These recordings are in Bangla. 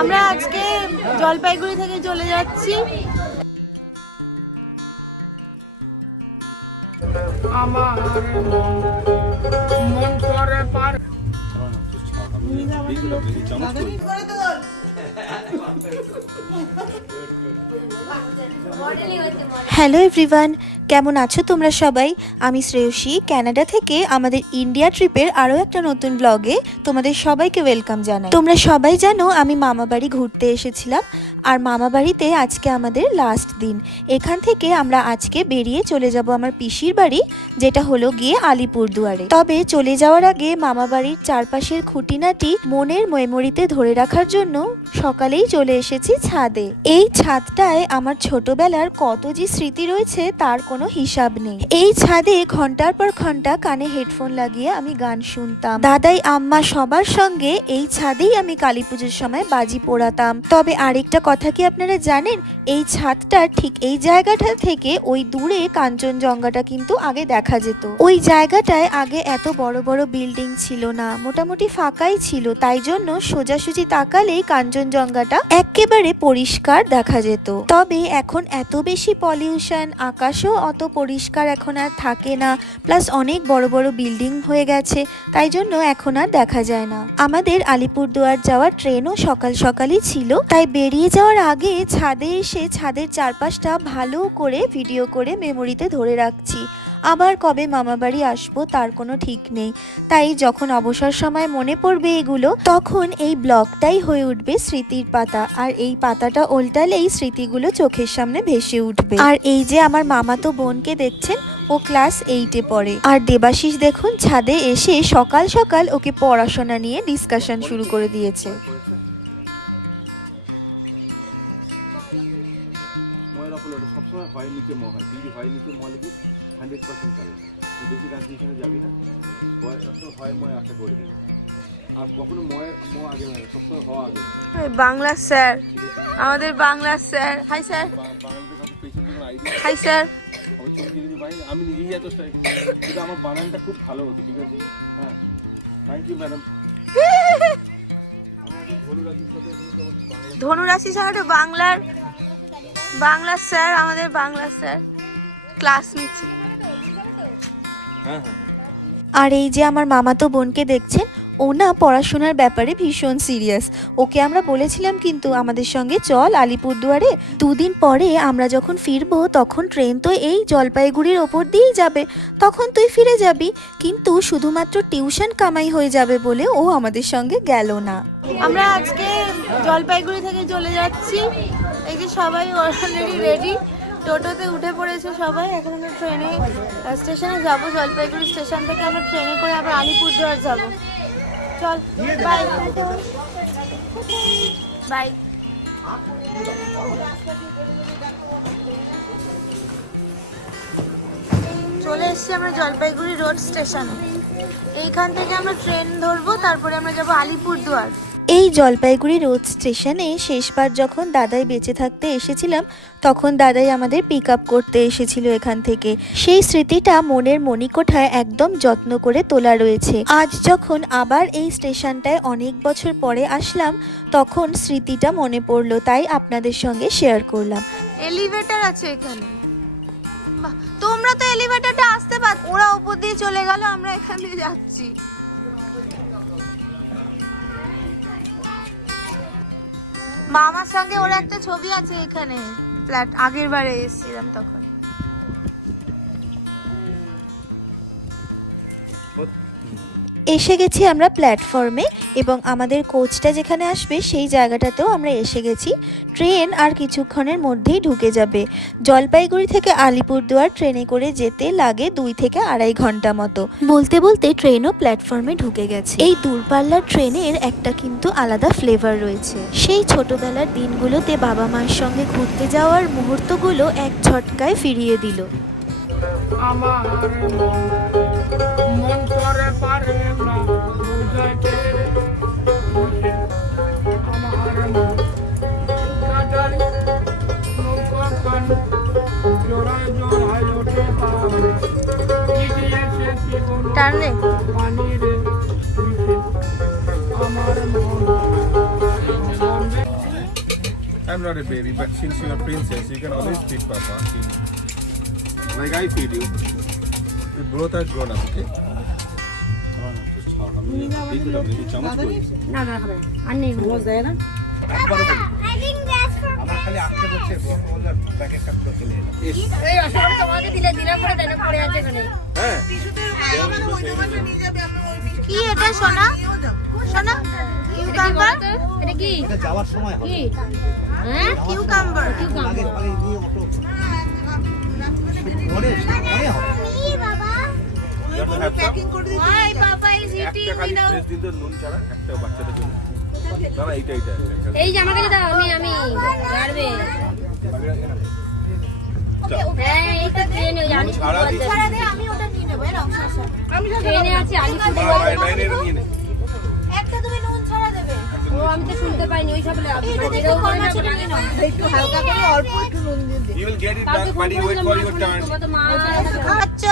আমরা আজকে জলপাইগুড়ি থেকে চলে যাচ্ছি। আমার মন করে পার হ্যালো এভরিওয়ান কেমন আছো তোমরা সবাই? আমি শ্রেয়সী ক্যানাডা থেকে আমাদের ইন্ডিয়া ট্রিপের আরও একটা নতুন ব্লগে তোমাদের সবাইকে ওয়েলকাম জানাই। তোমরা সবাই জানো আমি মামা বাড়ি ঘুরতে এসেছিলাম, আর মামা বাড়িতে আজকে আমাদের লাস্ট দিন। এখান থেকে আমরা আজকে বেরিয়ে চলে যাব আমার পিসির বাড়ি, যেটা হলো গিয়ে আলিপুরদুয়ারে তবে চলে যাওয়ার আগে মামা বাড়ির চারপাশের খুঁটিনাটি মনের মেমোরিতে ধরে রাখার জন্য সকালেই চলে এসেছি ছাদে। এই ছাদটায় আমার ছোটবেলার কত যে স্মৃতি রয়েছে, তার কোনো হিসাব নেই। এই ছাদে ঘণ্টার পর ঘণ্টা কানে হেডফোন লাগিয়ে আমি গান শুনতাম। দাদাই আম্মা সবার সঙ্গে এই ছাদেই আমি কালী পুজোর সময় বাজি পোড়াতাম। তবে আরেকটা কথা কি আপনারা জানেন? এই ছাদটা ঠিক এই জায়গাটা থেকে ওই দূরে কাঞ্চনজঙ্ঘাটা কিন্তু আগে দেখা যেত। ওই জায়গাটায় আগে এত বড় বড় বিল্ডিং ছিল না, মোটামুটি ফাঁকাই ছিল। তাই জন্য সোজাসুজি তাকালেই কাঞ্চনজঙ্ঘাটা একেবারে পরিষ্কার দেখা যেত। তবে এখন এত বেশি পলিউশন আকাশও অত পরিষ্কার এখন আর থাকে না। প্লাস অনেক বড় বড় বিল্ডিং হয়ে গেছে, তাই জন্য এখন আর দেখা যায় না। আমাদের আলিপুরদুয়ার যাওয়ার ট্রেনও সকাল সকালই ছিল, তাই বেরিয়ে যাওয়ার আগে ছাদে এসে ছাদের চারপাশটা ভালো করে ভিডিও করে মেমোরিতে ধরে রাখছি। আবার কবে মামা বাড়ি আসব তার কোনো ঠিক নেই। তাই যখন অবসর সময় মনে পড়বে এগুলো, তখন এই ব্লগটাই হয়ে উঠবে স্মৃতির পাতা। আর এই পাতাটা ওল্টালেই স্মৃতিগুলো চোখের সামনে ভেসে উঠবে। আর এই যে আমার মামাতো বোনকে দেখছেন, ও ক্লাস এইটে পড়ে। আর দেবাশিস দেখুন, ছাদে এসে সকাল সকাল ওকে পড়াশোনা নিয়ে ডিসকাশন শুরু করে দিয়েছে। হয়। নিচে হয় নিচে হান্ড্রেড পার্সেন্ট পাবে তুই বেশি কনফিউশনে যাবি না। সবসময় হয় ময় আশা করে। দিবি আর কখনো ময়ের ম আগে হয় না সবসময় হ আগে। বাংলা স্যার। আমাদের Bangla sir. Hi sir. Hi sir. আমি নিজেই এত কিন্তু আমার বানানটা খুব ভালো হতো বিকজ হ্যাঁ। থ্যাংক ইউ ম্যাডাম ধনুরাশি স্যার বাংলার বাংলার স্যার আমাদের বাংলা স্যার। ক্লাস নিচ্ছে। আর এই যে আমার মামাতো বোনকে দেখছেন, ও না পড়াশোনার ব্যাপারে ভীষণ সিরিয়াস। ওকে আমরা বলেছিলাম কিন্তু আমাদের সঙ্গে চল আলিপুরদুয়ারে। দুদিন পরে আমরা যখন ফিরবো, তখন ট্রেন তো এই জলপাইগুড়ির ওপর দিয়েই যাবে। তখন তুই ফিরে যাবি, কিন্তু শুধুমাত্র টিউশন কামাই হয়ে যাবে বলে ও আমাদের সঙ্গে গেল না। আমরা আজকে জলপাইগুড়ি থেকে চলে যাচ্ছি। এই যে সবাই অলরেডি রেডি টোটোতে উঠে পড়েছে সবাই। এখন আমরা ট্রেনে স্টেশনে যাব, জলপাইগুড়ি স্টেশন থেকে। আমরা ট্রেনে করে আবার আলিপুরদুয়ার যাব। চল বাই বাই চলে এসেছি আমরা জলপাইগুড়ি রোড স্টেশনে। এইখান থেকে আমরা ট্রেন ধরবো, তারপরে আমরা যাব আলিপুরদুয়ার। এই জলপাইগুড়ি রোড স্টেশনে শেষবার যখন দাদাই বেঁচে থাকতে এসেছিলাম, তখন দাদাই আমাদের পিক আপ করতে এসেছিল এখান থেকে। সেই স্মৃতিটা মনের মণিকোঠায় একদম যত্ন করে তোলা রয়েছে। আজ যখন আবার এই স্টেশনটায় অনেক বছর পরে আসলাম, তখন স্মৃতিটা মনে পড়ল, তাই আপনাদের সঙ্গে শেয়ার করলাম। এলিভেটর আছে এখানে। তোমরা তো এলিভেটরটা আসতে পার ওরা উপর দিয়ে চলে গেল, আমরা এখান যাচ্ছি। মামার সঙ্গে ওর একটা ছবি আছে এখানে। ফ্ল্যাট আগের বারে এসেছিলাম তখন। এসে গেছি আমরা প্ল্যাটফর্মে এবং আমাদের কোচটা যেখানে আসবে সেই জায়গাটাতেও আমরা এসে গেছি। ট্রেন আর কিছুক্ষণের মধ্যেই ঢুকে যাবে। জলপাইগুড়ি থেকে আলিপুরদুয়ার ট্রেনে করে যেতে লাগে দুই থেকে আড়াই ঘণ্টা মতো। বলতে বলতে ট্রেনও প্ল্যাটফর্মে ঢুকে গেছে। এই দূরপাল্লার ট্রেনের একটা কিন্তু আলাদা ফ্লেভার রয়েছে। সেই ছোটবেলার দিনগুলোতে বাবা মার সঙ্গে ঘুরতে যাওয়ার মুহূর্তগুলো এক ঝটকায় ফিরিয়ে দিল। আমার I'm not a baby, but since you're a princess, you can always feed Papa. Like I feed you. We both are grown up, okay? না না আর নেই মোমোজ দেয় না হ্যাঁ কি এটা সোনা সোনা এটা কি এটা যাওয়ার সময় হবে কি হ্যাঁ কিউকাম্বার কিউকাম্বার আগে নিয়ে অটো পরে পরে হবে মাই পাপা ইজ ইটিং একটা খালি ড্রেস দিন তো নুন ছাড়া একটা বাচ্চাদের জন্য। না না এইটা এইটা এই যে আমাকে দাও আমি আমি গাড়বে হ্যাঁ ট্রেনে ওই ছাড়া দে আমি ওটা নিয়ে নেব এর অংশ আছে ট্রেনে আছি আলিপুর মা, মা, এটা এনে নিয়ে নে। একটা তুমি নুন ছাড়া দেবে। ও আমি তো শুনতে পাইনি ওই সব একটু হালকা করে অল্প একটু নুন দিয়ে খাচ্ছ?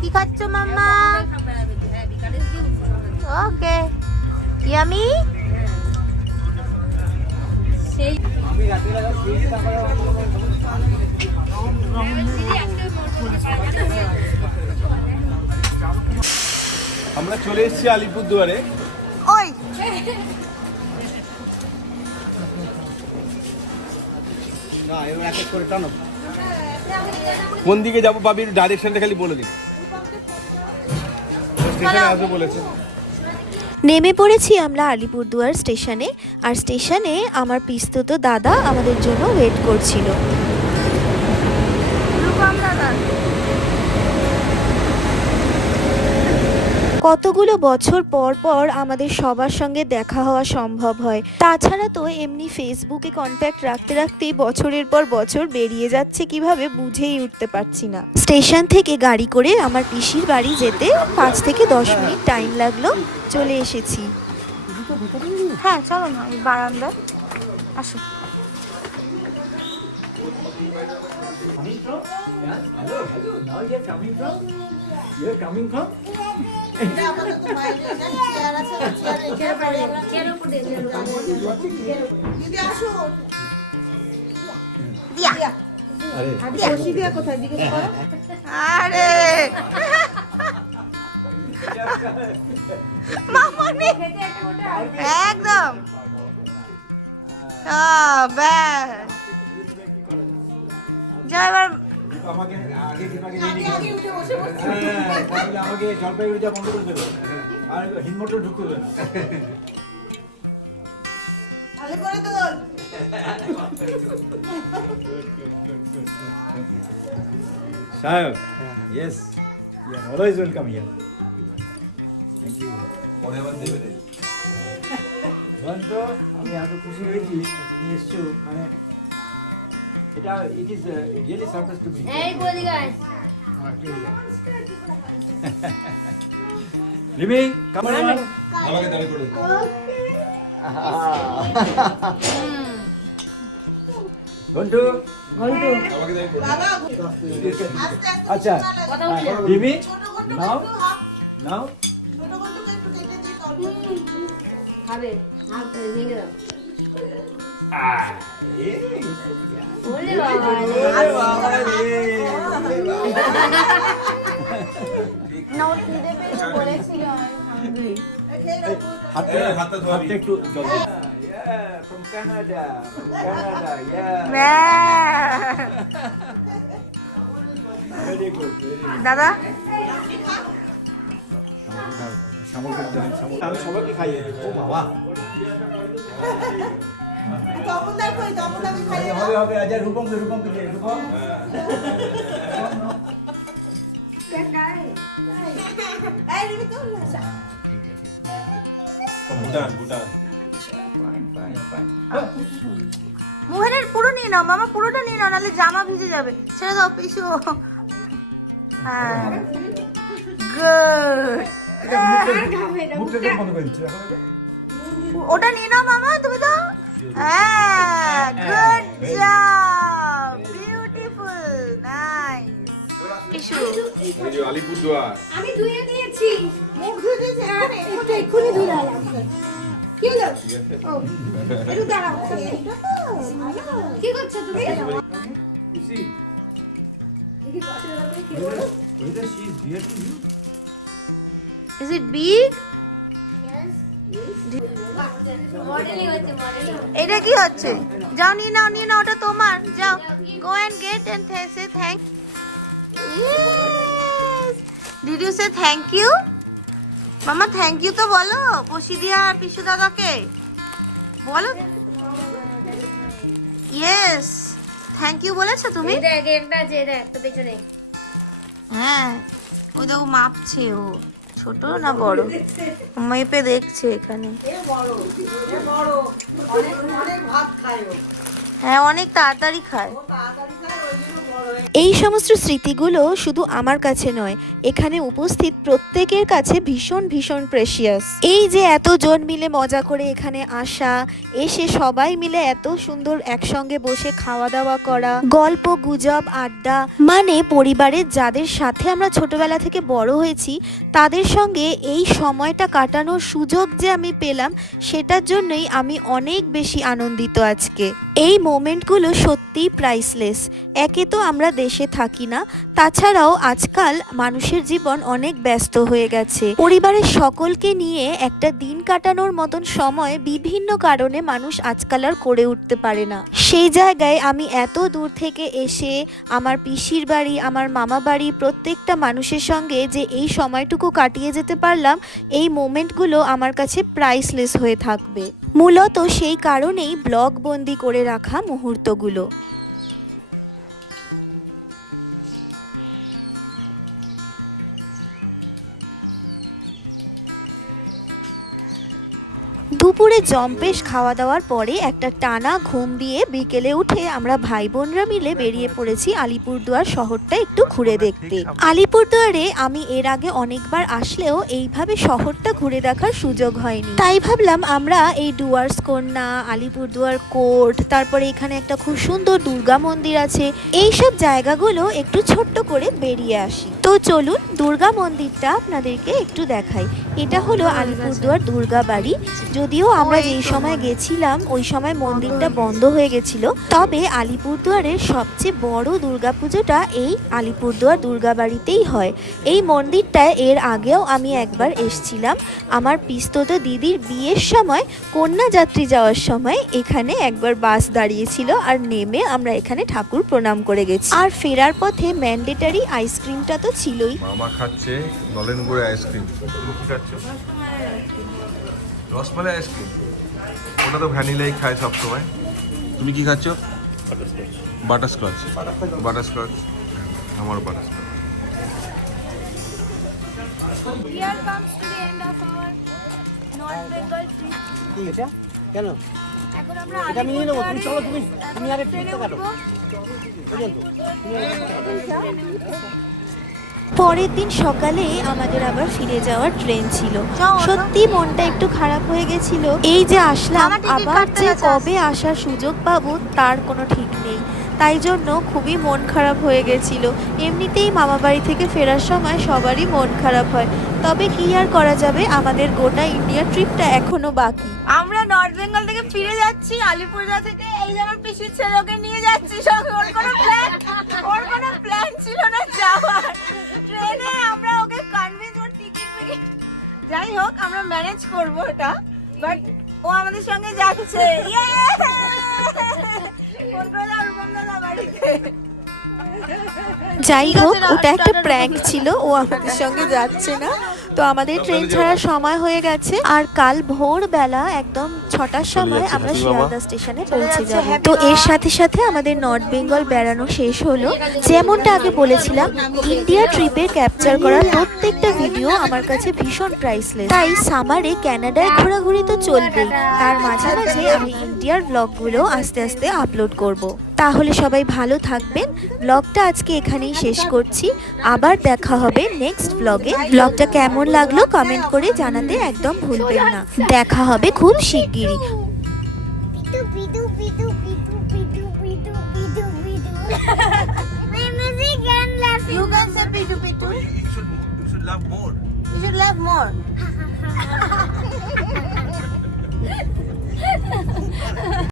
কি খাচ্ছ মাম্মা? ওকে। ইয়ামি? সেই আমরা চলে এসেছি আলিপুর দুয়ারে। ওই। না এবার এক এক করে টানো। কোন দিকে যাব পাবি ডাইরেকশনটা খালি বলে দিন। স্টেশনে আসবে বলেছে। নেমে পড়েছি আমরা আলিপুরদুয়ার স্টেশনে। আর স্টেশনে আমার পিস্তুত দাদা আমাদের জন্য ওয়েট করছিল। কতগুলো বছর পর পর আমাদের সবার সঙ্গে দেখা হওয়া সম্ভব হয়। তাছাড়া তো এমনি ফেসবুকে কন্ট্যাক্ট রাখতে রাখতেই বছরের পর বছর বেরিয়ে যাচ্ছে কীভাবে বুঝেই উঠতে পারছি না। স্টেশন থেকে গাড়ি করে আমার পিসির বাড়ি যেতে পাঁচ থেকে দশ মিনিট টাইম লাগল চলে এসেছি। হ্যাঁ চলো না বারান্দা আসো। Coming from? Yeah, hello, hello. Now you're coming এই বারান্দায় আসো দিয়া আরে। মামনি। একদম। আহ, ব্যাস। যা এবার আমাকে আগে দীপাকে নিয়ে হ্যাঁ আমাকে জলপাইগুড়ি যা বন্ধ করে দেবে। আর হিমমোটর ঢুকতে দেবে না। সাহেব yes you are always welcome here thank you পরে আবার দেবে। বন্ধ আমি এত খুশি হয়েছি তুমি এসছো। মানে এটা it is really surprise to me এই বলি গায় রিমি কাম অন আমাকে দাঁড়িয়ে করে দে। ঘন্টু? আমাকে দাঁড়িয়ে করে আচ্ছা রিমি নাও। নাও। খাবে হাত ভেঙে দাও। আরে। হাতটা এই, very good. দাদা সামগ্রিক সামগ্রিক। সবাইকে খাইয়ে। ও বাবা হবে হবে আজ রূপম রূপম। কে রূপম ভুটান ভুটান। পুরো নিয়ে নাও মামা পুরোটা নিয়ে নাও নাহলে জামা ভিজে যাবে। ছেড়ে দাও পিছু হ্যাঁ। গুড এটা? ওটা নিয়ে নাও মামা তুমি তো Ah, good job. Beautiful. Nice. কিছু আমি ধুয়ে দিয়েছি। মুখ ধুয়ে দিয়েছি এখানে ওটা এক্ষুনি ধুয়ে লাগবে কি হলো? একটু দাঁড়াও। কি করছ তুমি? Is it big? এটা কি হচ্ছে? যাও নিয়ে নাও নিয়ে নাও ওটা তোমার। যাও। Go and get and say thank did you say thank you মামা থ্যাংক ইউ তো বলো পশিদিয়া আর পিসু দাদাকে। বলো। ইয়েস থ্যাংক ইউ বলেছ তুমি? আগে একটা আছে এটা একটা পেছনে। হ্যাঁ। ওই দেখো মাপছে ও। ছোট না বড়? মেপে দেখছে এখানে। হ্যাঁ অনেক তাড়াতাড়ি খায়। এই সমস্ত স্মৃতিগুলো শুধু আমার কাছে নয়, এখানে উপস্থিত প্রত্যেকের কাছে ভীষণ ভীষণ প্রেশিয়াস এই যে এতজন মিলে মজা করে এখানে আসা, এসে সবাই মিলে এত সুন্দর একসঙ্গে বসে খাওয়া দাওয়া করা, গল্প, গুজব, আড্ডা মানে পরিবারের যাদের সাথে আমরা ছোটবেলা থেকে বড় হয়েছি, তাদের সঙ্গে এই সময়টা কাটানোর সুযোগ যে আমি পেলাম, সেটার জন্যই আমি অনেক বেশি আনন্দিত আজকে। এই মোমেন্টগুলো সত্যিই প্রাইসলেস একে তো আমরা দেশে থাকি না, তাছাড়াও আজকাল মানুষের জীবন অনেক ব্যস্ত হয়ে গেছে। পরিবারের সকলকে নিয়ে একটা দিন কাটানোর মতন সময় বিভিন্ন কারণে মানুষ আজকাল আর করে উঠতে পারে না। সেই জায়গায় আমি এত দূর থেকে এসে আমার পিসির বাড়ি, আমার মামা বাড়ি, প্রত্যেকটা মানুষের সঙ্গে যে এই সময়টুকু কাটিয়ে যেতে পারলাম, এই মোমেন্টগুলো আমার কাছে প্রাইসলেস হয়ে থাকবে। মূলত সেই কারণেই ব্লগ বন্দি করে রাখা মুহূর্তগুলো। দুপুরে জম্পেশ খাওয়া দাওয়ার পরে একটা টানা ঘুম দিয়ে বিকেলে উঠে আমরা ভাই বোনরা মিলে বেরিয়ে পড়েছি আলিপুরদুয়ার শহরটা একটু ঘুরে দেখতে। আলিপুরদুয়ারে আমি এর আগে অনেকবার আসলেও এইভাবে শহরটা ঘুরে দেখার সুযোগ হয়নি। তাই ভাবলাম আমরা এই ডুয়ার্স কন্যা, আলিপুরদুয়ার কোর্ট, তারপরে এখানে একটা খুব সুন্দর দুর্গা মন্দির আছে এই সব জায়গাগুলো একটু ছোট্ট করে বেরিয়ে আসি। তো চলুন দুর্গা মন্দিরটা আপনাদেরকে একটু দেখাই। এটা হলো আলিপুরদুয়ার দুর্গা বাড়ি। যদিও আমরা যেই সময় গেছিলাম ওই সময় মন্দিরটা বন্ধ হয়ে গেছিল। তবে আলিপুরদুয়ারের সবচেয়ে বড় দুর্গাপুজোটা এই আলিপুরদুয়ার দুর্গা বাড়িতেই হয়। এই মন্দিরটায় এর আগেও আমি একবার এসছিলাম। আমার পিস্তত দিদির বিয়ের সময় কন্যা যাত্রী যাওয়ার সময় এখানে একবার বাস দাঁড়িয়েছিল আর নেমে আমরা এখানে ঠাকুর প্রণাম করে গেছি। আর ফেরার পথে ম্যান্ডেটারি আইসক্রিমটা তো ছিলই। মামা খাচ্ছে নলেন গুড়ে আইসক্রিম। তুমি কি খাচ্ছ? Rasmalai ice cream. ওটা তো ভ্যানিলাই খায় সব সময় তুমি কি খাচ্ছ? বাটার স্কচ বাটার স্কচ আমারও butterscotch Here comes to the end of our North Bengal trip. এটা? কেন? এখন আমরা এটা নিয়ে নেব। তুমি চলো তুমি তুমি কাটো পরের দিন সকালে আমাদের আবার ফিরে যাওয়ার ট্রেন ছিল। সত্যি মনটা একটু খারাপ হয়ে গেছিল। এই যে আসলাম আবার যে কবে আসার সুযোগ পাবো তার কোনো ঠিক নেই। তাই জন্য খুবই মন খারাপ হয়ে গেছিল। এমনিতেই মামা বাড়ি থেকে ফেরার সময় সবারই মন খারাপ হয়। তবে কি আর করা যাবে? আমাদের গোটা ইন্ডিয়া ট্রিপটা এখনও বাকি। আমরা নর্থ বেঙ্গল থেকে ফিরে যাচ্ছি, আলিপুরদুয়ার থেকে। এই যে আমার পিসির ছেলেকে নিয়ে যাচ্ছি সঙ্গে ওর কোনো প্ল্যান ওর কোনো প্ল্যান ছিল না যাওয়ার। ট্রেনে আমরা ওকে কনভিন্স ওর টিকিট যাই হোক, আমরা ম্যানেজ করব ওটা। বাট ও আমাদের সঙ্গে যাচ্ছে। যাই হোক, ওটা একটা প্র্যাঙ্ক ছিল, ও আমাদের সঙ্গে যাচ্ছে না। তো আমাদের ট্রেন ছাড়ার সময় হয়ে গেছে। আর কাল ভোরবেলা একদম ছটার সময় আমরা শিয়ালদা স্টেশনে পৌঁছে যাব। তো এর সাথে সাথে আমাদের নর্থ বেঙ্গল বেড়ানো শেষ হলো। যেমনটা আগে বলেছিলাম ইন্ডিয়া ট্রিপে ক্যাপচার করা প্রত্যেকটা ভিডিও আমার কাছে ভীষণ প্রাইসলেস তাই সামারে ক্যানাডায় ঘোরাঘুরি তো চলবে তার মাঝে মাঝে আমি ইন্ডিয়ার ব্লগগুলো আস্তে আস্তে আপলোড করব। তাহলে সবাই ভালো থাকবেন। ব্লগটা আজকে এখানেই শেষ করছি। আবার দেখা হবে নেক্সট ব্লগে ব্লগটা কেমন লাগল কমেন্ট করে জানাতে একদম ভুলবেন না। দেখা হবে খুব শিগগিরই।